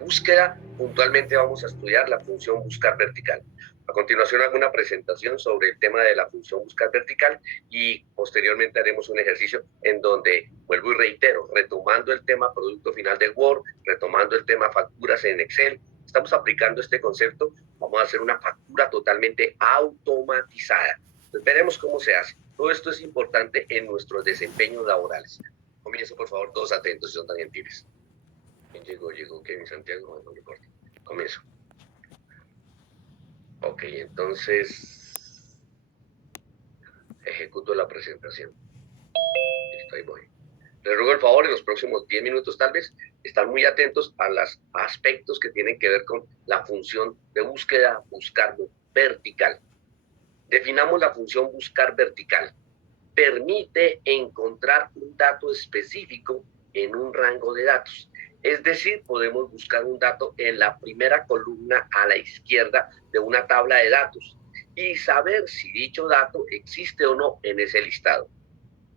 búsqueda, puntualmente vamos a estudiar la función buscar vertical. A continuación hago una presentación sobre el tema de la función buscar vertical y posteriormente haremos un ejercicio en donde, vuelvo y reitero, retomando el tema producto final de Word, retomando el tema facturas en Excel, estamos aplicando este concepto, vamos a hacer una factura totalmente automatizada. Entonces, veremos cómo se hace. Todo esto es importante en nuestros desempeños laborales. Comienzo, por favor, todos atentos si son tan gentiles. ¿Quién llegó? Llegó Kevin Santiago, no importa. Comienzo. Ok, entonces ejecuto la presentación. Listo, ahí voy. Les ruego el favor, en los próximos 10 minutos tal vez, estar muy atentos a los aspectos que tienen que ver con la función de búsqueda, buscar vertical. Definamos la función buscar vertical. Permite encontrar un dato específico en un rango de datos. Es decir, podemos buscar un dato en la primera columna a la izquierda de una tabla de datos y saber si dicho dato existe o no en ese listado.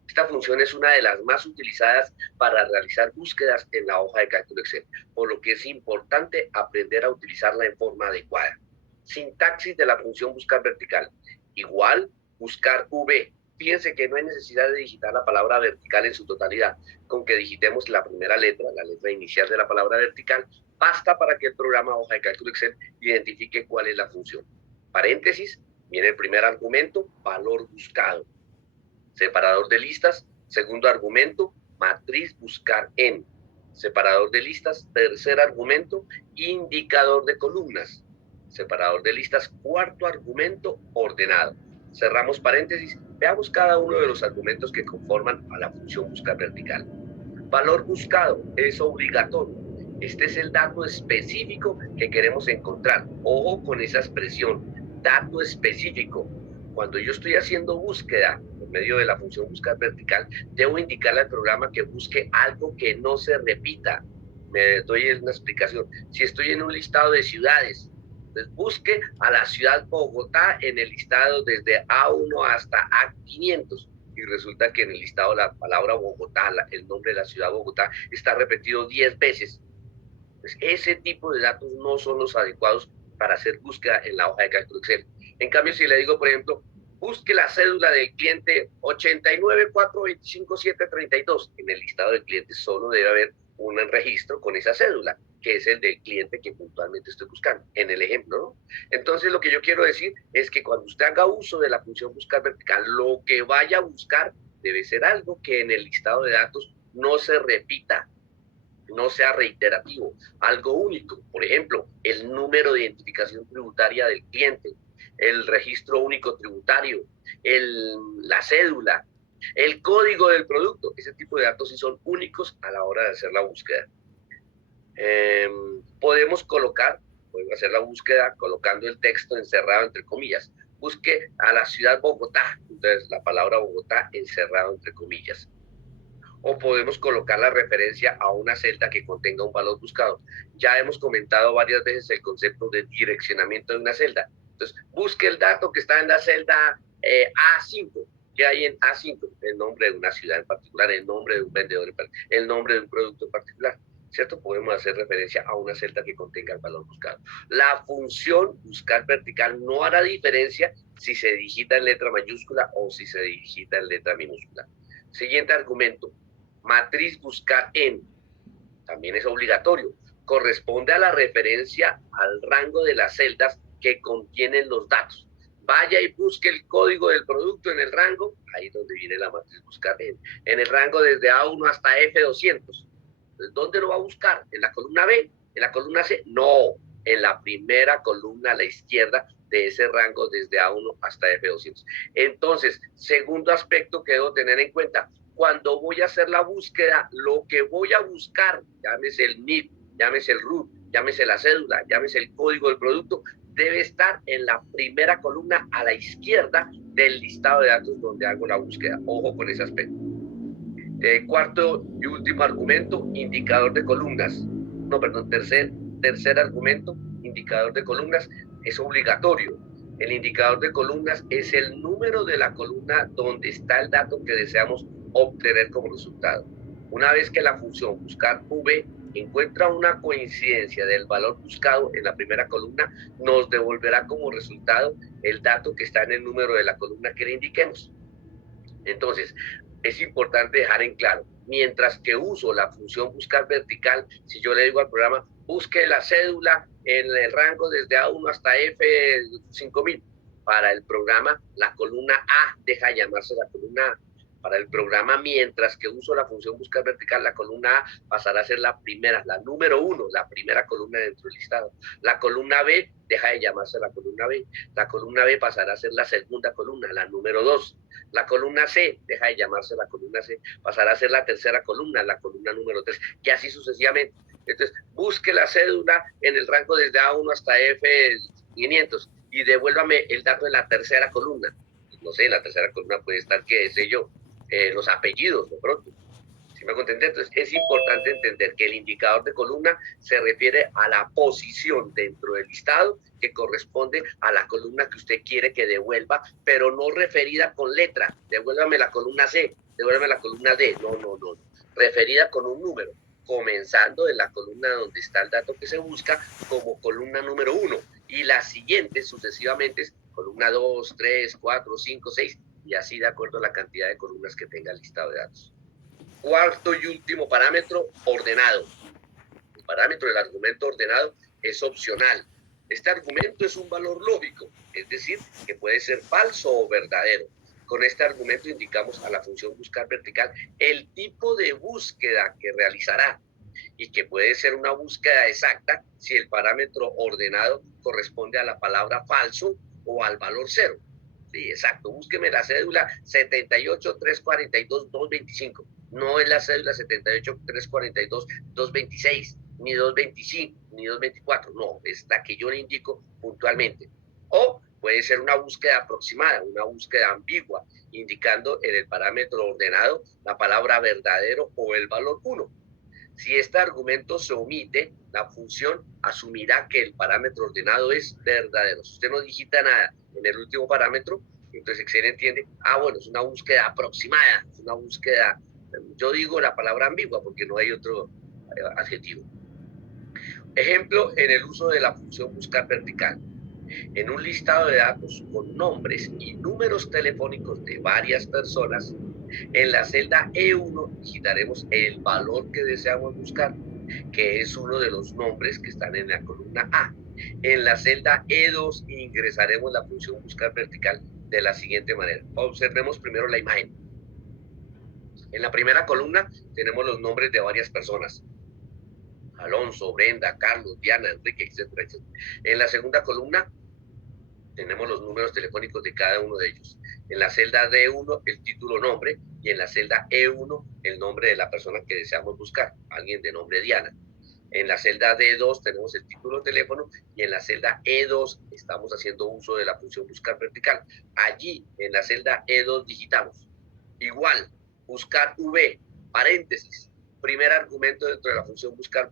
Esta función es una de las más utilizadas para realizar búsquedas en la hoja de cálculo Excel, por lo que es importante aprender a utilizarla en forma adecuada. Sintaxis de la función buscar vertical. Igual, buscar V. Fíjense que no hay necesidad de digitar la palabra vertical en su totalidad. Con que digitemos la primera letra, la letra inicial de la palabra vertical, basta para que el programa hoja de cálculo Excel identifique cuál es la función. Paréntesis, viene el primer argumento, valor buscado. Separador de listas, segundo argumento, matriz buscar en. Separador de listas, tercer argumento, indicador de columnas. Separador de listas, cuarto argumento, ordenado. Cerramos paréntesis, veamos cada uno de los argumentos que conforman a la función buscar vertical. Valor buscado es obligatorio. Este es el dato específico que queremos encontrar. Ojo con esa expresión, dato específico. Cuando yo estoy haciendo búsqueda por medio de la función buscar vertical, debo indicarle al programa que busque algo que no se repita. Me doy una explicación. Si estoy en un listado de ciudades, pues busque a la ciudad Bogotá en el listado desde A1 hasta A500. Y resulta que en el listado la palabra Bogotá, el nombre de la ciudad Bogotá, está repetido 10 veces. Pues ese tipo de datos no son los adecuados para hacer búsqueda en la hoja de cálculo Excel. En cambio, si le digo, por ejemplo, busque la cédula del cliente 89425732, en el listado del cliente solo debe haber un registro con esa cédula, que es el del cliente que puntualmente estoy buscando, en el ejemplo, ¿no? Entonces, lo que yo quiero decir es que cuando usted haga uso de la función buscar vertical, lo que vaya a buscar debe ser algo que en el listado de datos no se repita, no sea reiterativo, algo único. Por ejemplo, el número de identificación tributaria del cliente, el registro único tributario, la cédula, el código del producto. Ese tipo de datos sí son únicos a la hora de hacer la búsqueda. Podemos hacer la búsqueda colocando el texto encerrado entre comillas. Busque a la ciudad Bogotá, entonces la palabra Bogotá encerrado entre comillas. O podemos colocar la referencia a una celda que contenga un valor buscado. Ya hemos comentado varias veces el concepto de direccionamiento de una celda. Entonces, busque el dato que está en la celda A5. ¿Qué hay en A5? El nombre de una ciudad en particular, el nombre de un vendedor en particular, el nombre de un producto en particular. ¿Cierto? Podemos hacer referencia a una celda que contenga el valor buscado. La función buscar vertical no hará diferencia si se digita en letra mayúscula o si se digita en letra minúscula. Siguiente argumento. Matriz buscar en, también es obligatorio, corresponde a la referencia al rango de las celdas que contienen los datos. Vaya y busque el código del producto en el rango, ahí donde viene la matriz buscar en el rango desde A1 hasta F200. Entonces, ¿dónde lo va a buscar? ¿En la columna B? ¿En la columna C? No, en la primera columna a la izquierda de ese rango desde A1 hasta F200. Entonces, segundo aspecto que debo tener en cuenta, cuando voy a hacer la búsqueda, lo que voy a buscar, llámese el NIF, llámese el RUT, llámese la cédula, llámese el código del producto, debe estar en la primera columna a la izquierda del listado de datos donde hago la búsqueda. Ojo con ese aspecto. Cuarto y último argumento, indicador de columnas. No, perdón, tercer argumento, indicador de columnas, es obligatorio. El indicador de columnas es el número de la columna donde está el dato que deseamos obtener como resultado. Una vez que la función buscar V encuentra una coincidencia del valor buscado en la primera columna, nos devolverá como resultado el dato que está en el número de la columna que le indiquemos. Entonces, es importante dejar en claro, mientras que uso la función buscar vertical, si yo le digo al programa, busque la cédula en el rango desde A1 hasta F5000, para el programa la columna A deja de llamarse la columna A. Para el programa, mientras que uso la función buscar vertical, la columna A pasará a ser la primera, la número 1, la primera columna dentro del listado. La columna B deja de llamarse la columna B. La columna B pasará a ser la segunda columna, la número 2. La columna C deja de llamarse la columna C, pasará a ser la tercera columna, la columna número 3, y así sucesivamente. Entonces, busque la cédula en el rango desde A1 hasta F500 y devuélvame el dato de la tercera columna. No sé, en la tercera columna puede estar, qué sé yo, los apellidos de pronto. ¿Sí me hago entender? Entonces, es importante entender que el indicador de columna se refiere a la posición dentro del listado que corresponde a la columna que usted quiere que devuelva, pero no referida con letra. Devuélvame la columna C, devuélvame la columna D. No. Referida con un número, comenzando en la columna donde está el dato que se busca como columna número 1 y las siguientes sucesivamente es columna 2, 3, 4, 5, 6 y así de acuerdo a la cantidad de columnas que tenga el listado de datos. Cuarto y último parámetro, ordenado. El parámetro del argumento ordenado es opcional. Este argumento es un valor lógico, es decir, que puede ser falso o verdadero. Con este argumento indicamos a la función buscar vertical el tipo de búsqueda que realizará y que puede ser una búsqueda exacta si el parámetro ordenado corresponde a la palabra falso o al valor 0. Sí, exacto. Búsqueme la cédula 78-342-225. No es la cédula 78-342-226, ni 225, ni 224. No, es la que yo le indico puntualmente. O puede ser una búsqueda aproximada, una búsqueda ambigua, indicando en el parámetro ordenado la palabra verdadero o el valor 1. Si este argumento se omite, la función asumirá que el parámetro ordenado es verdadero. Si usted no digita nada en el último parámetro, entonces Excel entiende, bueno, es una búsqueda aproximada, es una búsqueda, yo digo la palabra ambigua porque no hay otro adjetivo. Ejemplo en el uso de la función buscar vertical. En un listado de datos con nombres y números telefónicos de varias personas, en la celda E1 digitaremos el valor que deseamos buscar, que es uno de los nombres que están en la columna A. En la celda E2 ingresaremos la función buscar vertical de la siguiente manera. Observemos primero la imagen. En la primera columna tenemos los nombres de varias personas. Alonso, Brenda, Carlos, Diana, Enrique, etcétera, etcétera. En la segunda columna tenemos los números telefónicos de cada uno de ellos. En la celda D1 el título nombre y en la celda E1 el nombre de la persona que deseamos buscar, alguien de nombre Diana. En la celda D2 tenemos el título teléfono y en la celda E2 estamos haciendo uso de la función buscar vertical. Allí en la celda E2 digitamos igual, buscar V, paréntesis, primer argumento dentro de la función buscar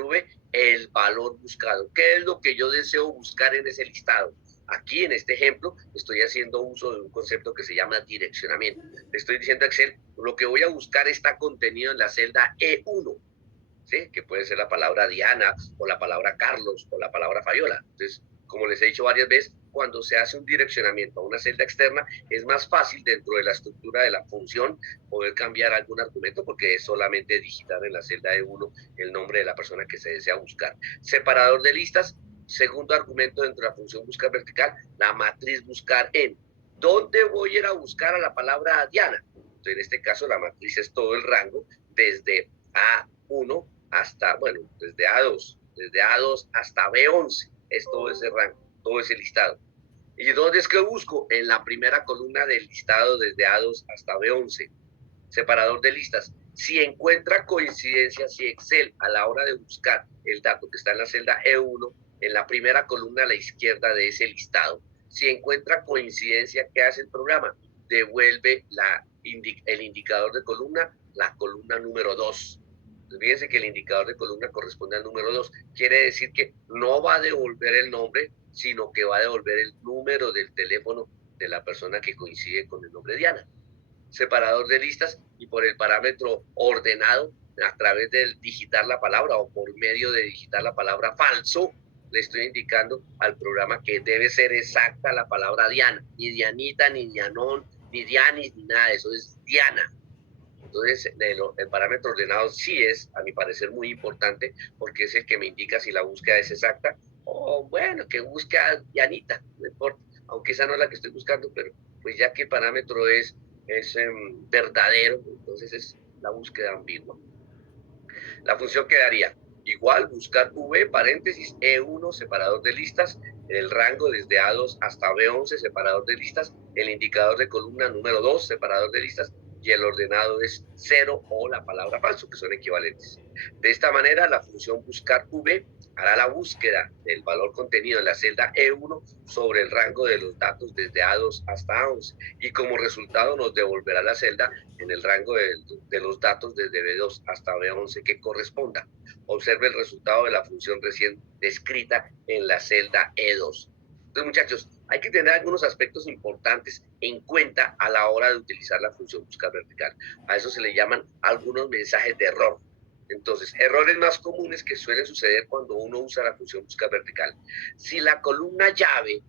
V, el valor buscado. ¿Qué es lo que yo deseo buscar en ese listado? Aquí en este ejemplo estoy haciendo uso de un concepto que se llama direccionamiento. Le estoy diciendo a Excel, lo que voy a buscar está contenido en la celda E1, ¿sí? Que puede ser la palabra Diana o la palabra Carlos o la palabra Fabiola. Entonces, como les he dicho varias veces, cuando se hace un direccionamiento a una celda externa, es más fácil dentro de la estructura de la función poder cambiar algún argumento porque es solamente digitar en la celda E1 el nombre de la persona que se desea buscar. Separador de listas. Segundo argumento dentro de la función buscar vertical, la matriz buscar en. ¿Dónde voy a ir a buscar a la palabra Diana? Entonces, en este caso, la matriz es todo el rango, desde A1 hasta, bueno, desde A2 hasta B11, es todo ese rango, todo ese listado. ¿Y dónde es que busco? En la primera columna del listado, desde A2 hasta B11. Separador de listas. Si encuentra coincidencia, si Excel a la hora de buscar el dato que está en la celda E1, en la primera columna a la izquierda de ese listado, si encuentra coincidencia, ¿qué hace el programa? Devuelve el indicador de columna, la columna número 2. Fíjense que el indicador de columna corresponde al número 2. Quiere decir que no va a devolver el nombre, sino que va a devolver el número del teléfono de la persona que coincide con el nombre Diana. Separador de listas y por el parámetro ordenado a través de digitar la palabra o por medio de digitar la palabra falso, le estoy indicando al programa que debe ser exacta la palabra Diana, ni Dianita, ni Dianón, ni Dianis, ni nada de eso, es Diana. Entonces, el parámetro ordenado sí es, a mi parecer, muy importante porque es el que me indica si la búsqueda es exacta o, bueno, que busque a Dianita, no importa, aunque esa no es la que estoy buscando, pero pues ya que el parámetro es verdadero, entonces es la búsqueda ambigua. La función quedaría igual, buscar V, paréntesis, E1, separador de listas, el rango desde A2 hasta B11, separador de listas, el indicador de columna número 2, separador de listas, y el ordenado es 0 o la palabra falso, que son equivalentes. De esta manera, la función buscar V hará la búsqueda del valor contenido en la celda E1 sobre el rango de los datos desde A2 hasta A11 y como resultado nos devolverá la celda en el rango de los datos desde B2 hasta B11 que corresponda. Observe el resultado de la función recién descrita en la celda E2. Entonces, muchachos, hay que tener algunos aspectos importantes en cuenta a la hora de utilizar la función buscar vertical. A eso se le llaman algunos mensajes de error. Entonces, errores más comunes que suelen suceder cuando uno usa la función buscar vertical. Si la columna llave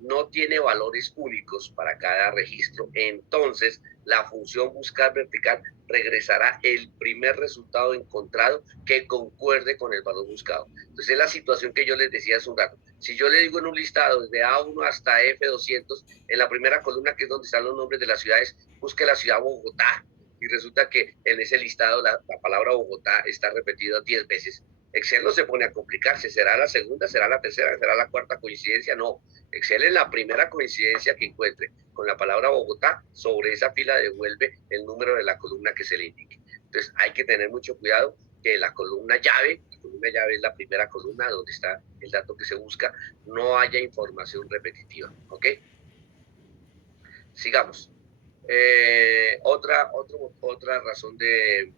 no tiene valores únicos para cada registro, entonces la función buscar vertical regresará el primer resultado encontrado que concuerde con el valor buscado. Entonces es la situación que yo les decía hace un rato. Si yo le digo en un listado desde A1 hasta F200, en la primera columna, que es donde están los nombres de las ciudades, busque la ciudad Bogotá, y resulta que en ese listado la palabra Bogotá está repetida 10 veces. Excel no se pone a complicarse, ¿será la segunda, será la tercera, será la cuarta coincidencia? No, Excel es la primera coincidencia que encuentre con la palabra Bogotá, sobre esa fila devuelve el número de la columna que se le indique. Entonces hay que tener mucho cuidado que la columna llave es la primera columna donde está el dato que se busca, no haya información repetitiva, ¿ok? Sigamos. Otra razón que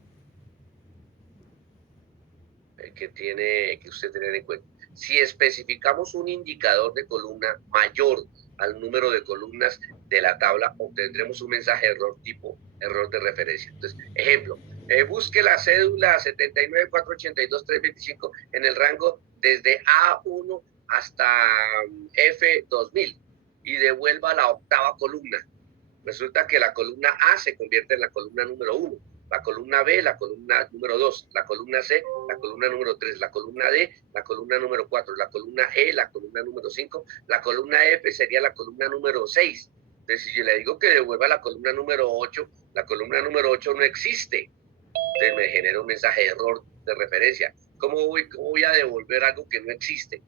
usted tener en cuenta. Si especificamos un indicador de columna mayor al número de columnas de la tabla, obtendremos un mensaje de error tipo error de referencia. Entonces, ejemplo, busque la cédula 79482325 en el rango desde A1 hasta F2000 y devuelva la octava columna. Resulta que la columna A se convierte en la columna número 1, la columna B, la columna número 2, la columna C, la columna número 3, la columna D, la columna número 4, la columna E, la columna número 5, la columna F sería la columna número 6. Entonces, si yo le digo que devuelva la columna número 8, la columna número 8 no existe. Entonces me genera un mensaje de error de referencia. ¿Cómo voy a devolver algo que no existe?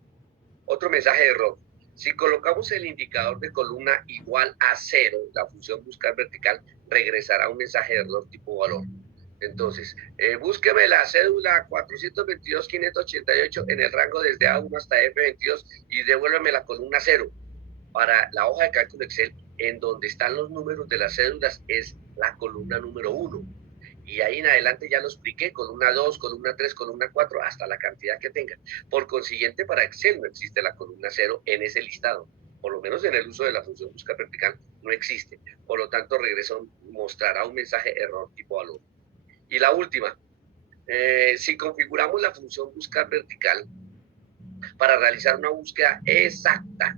Otro mensaje de error. Si colocamos el indicador de columna igual a 0, la función buscar vertical regresará un mensaje de error tipo valor. Entonces, búsqueme la cédula 422-588 en el rango desde A1 hasta F22 y devuélveme la columna 0. Para la hoja de cálculo Excel, en donde están los números de las cédulas, es la columna número 1. Y ahí en adelante ya lo expliqué, columna 2, columna 3, columna 4, hasta la cantidad que tenga. Por consiguiente, para Excel no existe la columna 0 en ese listado. Por lo menos en el uso de la función buscar vertical no existe. Por lo tanto, mostrará un mensaje error tipo valor. Y la última, si configuramos la función buscar vertical para realizar una búsqueda exacta,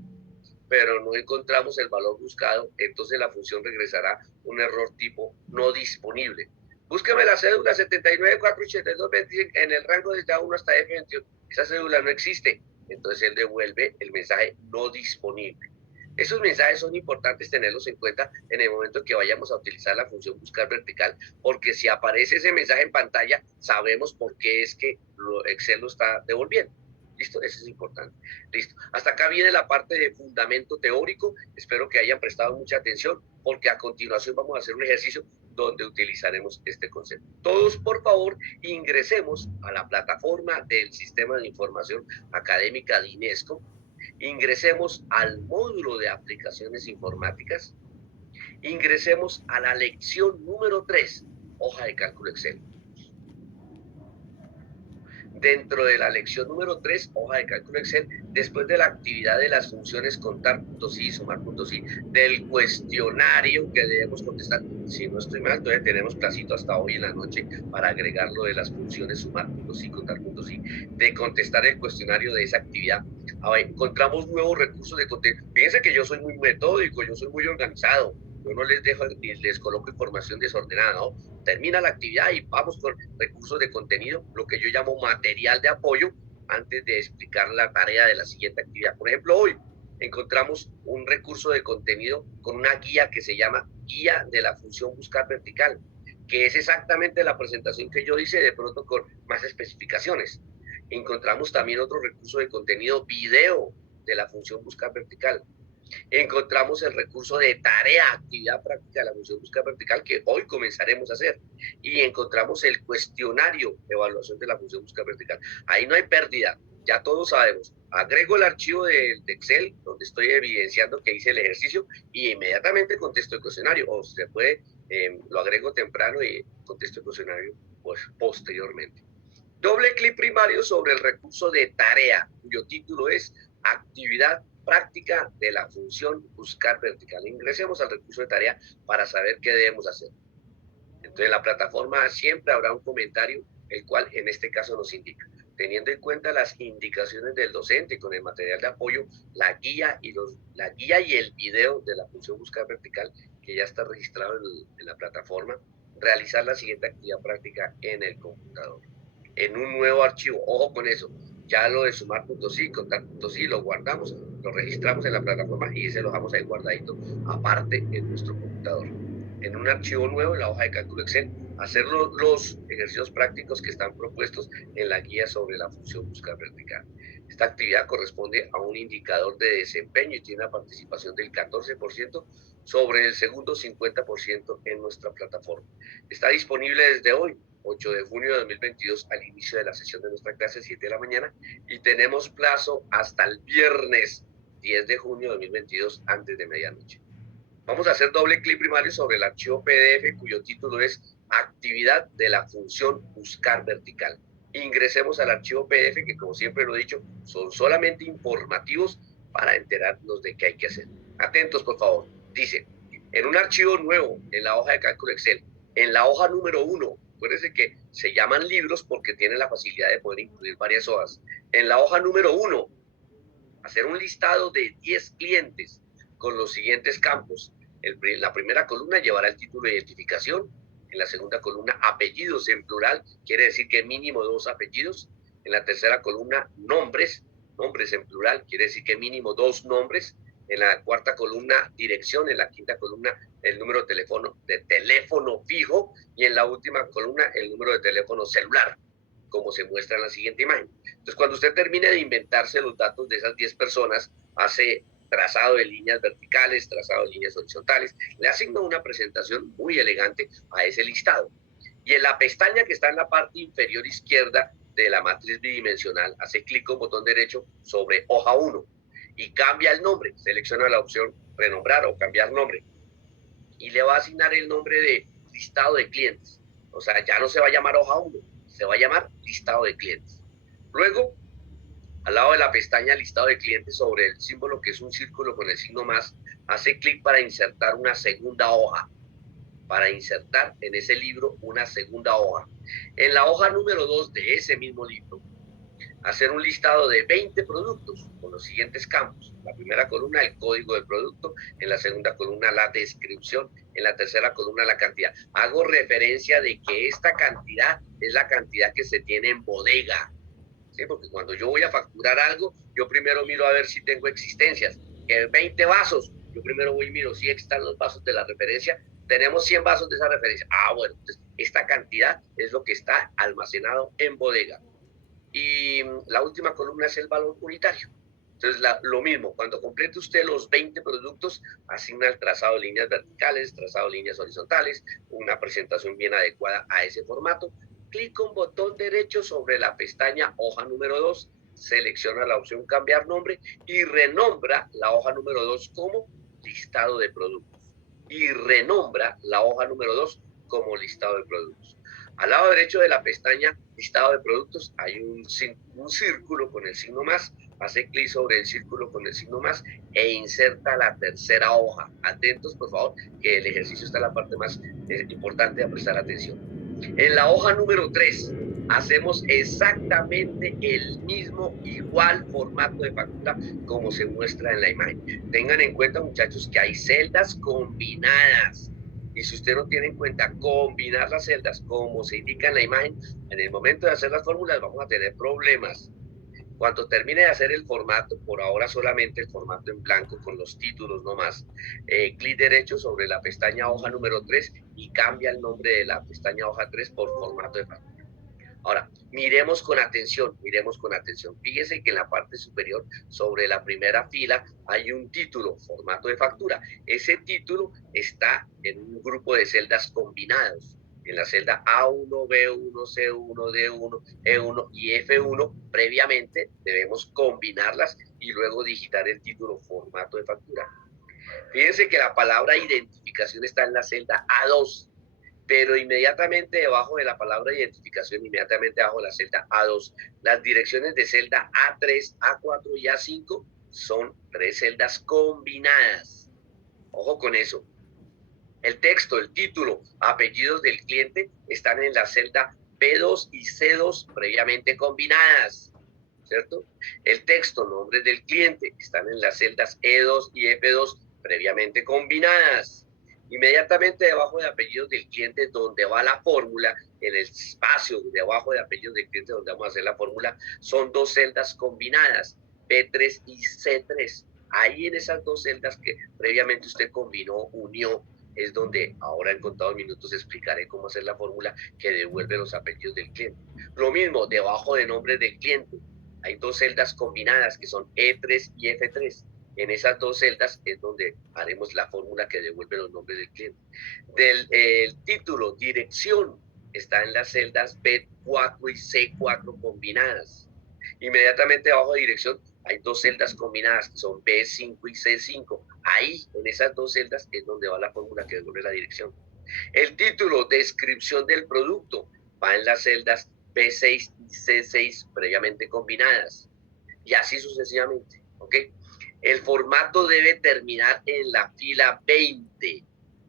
pero no encontramos el valor buscado, entonces la función regresará un error tipo no disponible. Búsqueme la cédula 79482225 en el rango desde A1 hasta F21. Esa cédula no existe. Entonces él devuelve el mensaje no disponible. Esos mensajes son importantes tenerlos en cuenta en el momento que vayamos a utilizar la función buscar vertical, porque si aparece ese mensaje en pantalla, sabemos por qué es que Excel lo está devolviendo. ¿Listo? Eso es importante. Listo. Hasta acá viene la parte de fundamento teórico. Espero que hayan prestado mucha atención, porque a continuación vamos a hacer un ejercicio donde utilizaremos este concepto. Todos, por favor, ingresemos a la plataforma del Sistema de Información Académica de INESCO. Ingresemos al módulo de aplicaciones informáticas. Ingresemos a la lección número 3, hoja de cálculo Excel. Dentro de la lección número 3, hoja de cálculo Excel, después de la actividad de las funciones contar puntos y sumar puntos y del cuestionario que debemos contestar, si no estoy mal, todavía tenemos placito hasta hoy en la noche para agregarlo de las funciones sumar puntos y contar puntos y de contestar el cuestionario de esa actividad. Ahora, encontramos nuevos recursos de contenido. Fíjense que yo soy muy metódico, yo soy muy organizado. Yo no les dejo ni les coloco información desordenada, ¿no? Termina la actividad y vamos con recursos de contenido, lo que yo llamo material de apoyo, antes de explicar la tarea de la siguiente actividad. Por ejemplo, hoy encontramos un recurso de contenido con una guía que se llama Guía de la Función Buscar Vertical, que es exactamente la presentación que yo hice, de pronto con más especificaciones. Encontramos también otro recurso de contenido, video de la función Buscar Vertical. Encontramos el recurso de tarea, actividad práctica de la función buscar vertical, que hoy comenzaremos a hacer, y encontramos el cuestionario de evaluación de la función buscar vertical. Ahí no hay pérdida, ya todos sabemos. Agrego el archivo de Excel donde estoy evidenciando que hice el ejercicio y inmediatamente contesto el cuestionario, o se puede, lo agrego temprano y contesto el cuestionario pues posteriormente. Doble clic primario sobre el recurso de tarea, cuyo título es actividad práctica de la función buscar vertical. Ingresemos al recurso de tarea para saber qué debemos hacer. Entonces, en la plataforma siempre habrá un comentario, el cual en este caso nos indica, teniendo en cuenta las indicaciones del docente con el material de apoyo, la guía y el video de la función buscar vertical, que ya está registrado en la plataforma, realizar la siguiente actividad práctica en el computador, en un nuevo archivo. Ojo con eso, ya lo de sumar.si, contar.si, lo guardamos, lo registramos en la plataforma y ese lo dejamos ahí guardadito aparte en nuestro computador. En un archivo nuevo, en la hoja de cálculo Excel, hacer los ejercicios prácticos que están propuestos en la guía sobre la función buscar vertical. Esta actividad corresponde a un indicador de desempeño y tiene una participación del 14% sobre el segundo 50% en nuestra plataforma. Está disponible desde hoy, 8 de junio de 2022, al inicio de la sesión de nuestra clase, 7 de la mañana, y tenemos plazo hasta el viernes 10 de junio de 2022, antes de medianoche. Vamos a hacer doble clic primario sobre el archivo PDF, cuyo título es actividad de la función buscar vertical. Ingresemos al archivo PDF, que como siempre lo he dicho, son solamente informativos para enterarnos de qué hay que hacer. Atentos, por favor. Dice, en un archivo nuevo, en la hoja de cálculo Excel, en la hoja número 1, acuérdense que se llaman libros porque tienen la facilidad de poder incluir varias hojas. En la hoja número 1, hacer un listado de 10 clientes con los siguientes campos. La primera columna llevará el título de identificación. En la segunda columna, apellidos en plural, quiere decir que mínimo 2 apellidos. En la tercera columna, nombres en plural, quiere decir que mínimo 2 nombres. En la cuarta columna, dirección. En la quinta columna, el número de teléfono fijo. Y en la última columna, el número de teléfono celular, como se muestra en la siguiente imagen. Entonces, cuando usted termine de inventarse los datos de esas 10 personas, hace trazado de líneas verticales, trazado de líneas horizontales, le asigna una presentación muy elegante a ese listado. Y en la pestaña que está en la parte inferior izquierda de la matriz bidimensional, hace clic con botón derecho sobre hoja 1 y cambia el nombre. Selecciona la opción renombrar o cambiar nombre y le va a asignar el nombre de listado de clientes. O sea, ya no se va a llamar hoja 1, se va a llamar listado de clientes. Luego, al lado de la pestaña listado de clientes, sobre el símbolo que es un círculo con el signo más, hace clic para insertar una segunda hoja, para insertar en ese libro una segunda hoja. En la hoja número 2 de ese mismo libro, hacer un listado de 20 productos con los siguientes campos. La primera columna, el código del producto. En la segunda columna, la descripción. En la tercera columna, la cantidad. Hago referencia de que esta cantidad es la cantidad que se tiene en bodega. ¿Sí? Porque cuando yo voy a facturar algo, yo primero miro a ver si tengo existencias. 20 vasos, yo primero voy y miro si están los vasos de la referencia. Tenemos 100 vasos de esa referencia. Bueno, entonces esta cantidad es lo que está almacenado en bodega. Y la última columna es el valor unitario. Entonces, lo mismo, cuando complete usted los 20 productos, asigna el trazado de líneas verticales, trazado de líneas horizontales, una presentación bien adecuada a ese formato. Clic con botón derecho sobre la pestaña hoja número 2, selecciona la opción cambiar nombre y renombra la hoja número 2 como listado de productos. Y renombra la hoja número 2 como listado de productos. Al lado derecho de la pestaña listado de productos hay un círculo con el signo más. Hace clic sobre el círculo con el signo más e inserta la tercera hoja. Atentos, por favor, que el ejercicio está en la parte más importante de prestar atención. En la hoja número 3 hacemos exactamente el mismo, igual formato de factura como se muestra en la imagen. Tengan en cuenta, muchachos, que hay celdas combinadas. Y si usted no tiene en cuenta combinar las celdas como se indica en la imagen, en el momento de hacer las fórmulas vamos a tener problemas. Cuando termine de hacer el formato, por ahora solamente el formato en blanco con los títulos nomás, clic derecho sobre la pestaña hoja número 3 y cambia el nombre de la pestaña hoja 3 por formato de factura. Ahora, miremos con atención, miremos con atención. Fíjese que en la parte superior, sobre la primera fila, hay un título, formato de factura. Ese título está en un grupo de celdas combinados. En la celda A1, B1, C1, D1, E1 y F1, previamente debemos combinarlas y luego digitar el título formato de factura. Fíjense que la palabra identificación está en la celda A2, pero inmediatamente debajo de la palabra identificación, inmediatamente debajo de la celda A2, las direcciones de celda A3, A4 y A5 son 3 celdas combinadas. Ojo con eso. El texto, el título, apellidos del cliente están en la celda B2 y C2 previamente combinadas, ¿cierto? El texto, nombres del cliente, están en las celdas E2 y F2 previamente combinadas. Inmediatamente debajo de apellidos del cliente, donde va la fórmula, en el espacio debajo de apellidos del cliente donde vamos a hacer la fórmula, son 2 celdas combinadas, B3 y C3. Ahí en esas 2 celdas que previamente usted combinó, unió, es donde ahora en contados minutos explicaré cómo hacer la fórmula que devuelve los apellidos del cliente. Lo mismo, debajo de nombres del cliente, hay 2 celdas combinadas que son E3 y F3. En esas 2 celdas es donde haremos la fórmula que devuelve los nombres del cliente. El título, dirección, está en las celdas B4 y C4 combinadas. Inmediatamente abajo de dirección hay 2 celdas combinadas que son B5 y C5. Ahí, en esas 2 celdas, es donde va la fórmula que devuelve la dirección. El título, descripción del producto, va en las celdas B6 y C6 previamente combinadas. Y así sucesivamente, ¿ok? El formato debe terminar en la fila 20,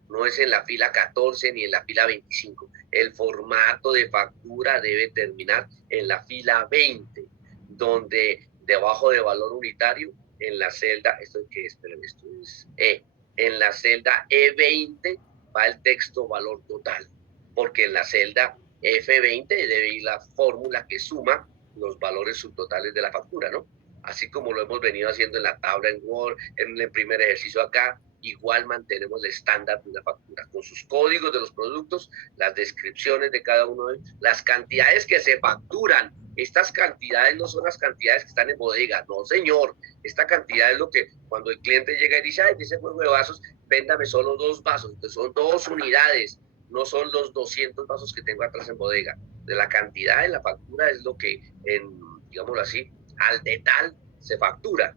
no es en la fila 14 ni en la fila 25. El formato de factura debe terminar en la fila 20, donde debajo de valor unitario, en la celda, en la celda E20 va el texto valor total, porque en la celda F20 debe ir la fórmula que suma los valores subtotales de la factura, ¿no? Así como lo hemos venido haciendo en la tabla en Word, en el primer ejercicio acá, igual mantenemos el estándar de una factura, con sus códigos de los productos, las descripciones de cada uno de ellos, las cantidades que se facturan. Estas cantidades no son las cantidades que están en bodega, no señor, esta cantidad es lo que cuando el cliente llega y dice, ay, dice juego de vasos, véndame solo 2 vasos, entonces son 2 unidades, no son los 200 vasos que tengo atrás en bodega. De la cantidad en la factura es lo que, digámoslo así, al detal se factura.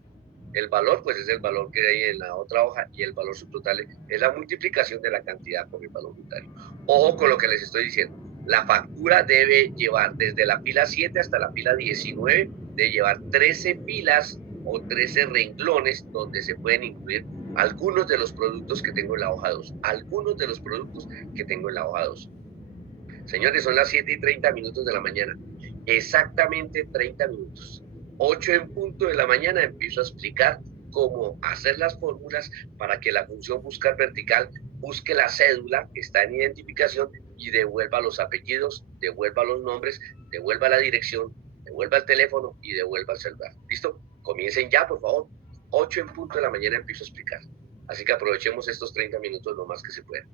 El valor, pues es el valor que hay en la otra hoja y el valor subtotal es la multiplicación de la cantidad por el valor unitario. Ojo con lo que les estoy diciendo. La factura debe llevar desde la fila 7 hasta la fila 19, de llevar 13 filas o 13 renglones donde se pueden incluir algunos de los productos que tengo en la hoja 2. Algunos de los productos que tengo en la hoja 2. Señores, son las 7:30 de la mañana. Exactamente 30 minutos. 8 en punto de la mañana empiezo a explicar cómo hacer las fórmulas para que la función buscar vertical busque la cédula que está en identificación y devuelva los apellidos, devuelva los nombres, devuelva la dirección, devuelva el teléfono y devuelva el celular. ¿Listo? Comiencen ya, por favor. 8 en punto de la mañana empiezo a explicar. Así que aprovechemos estos 30 minutos lo más que se pueda.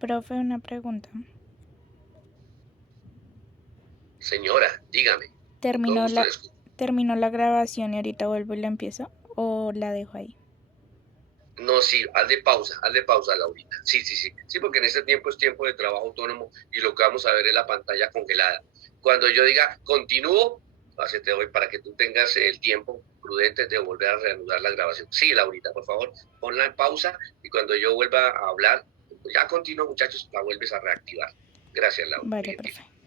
Profe, una pregunta. Señora, dígame. ¿Terminó la grabación y ahorita vuelvo y la empiezo? ¿O la dejo ahí? No, sí, haz de pausa, Laurita. Sí, porque en este tiempo es tiempo de trabajo autónomo y lo que vamos a ver es la pantalla congelada. Cuando yo diga continúo, Así te doy para que tú tengas el tiempo prudente de volver a reanudar la grabación. Sí, Laurita, por favor, ponla en pausa y cuando yo vuelva a hablar, ya continúo, muchachos, la vuelves a reactivar. Gracias, Laura. Vale, profe.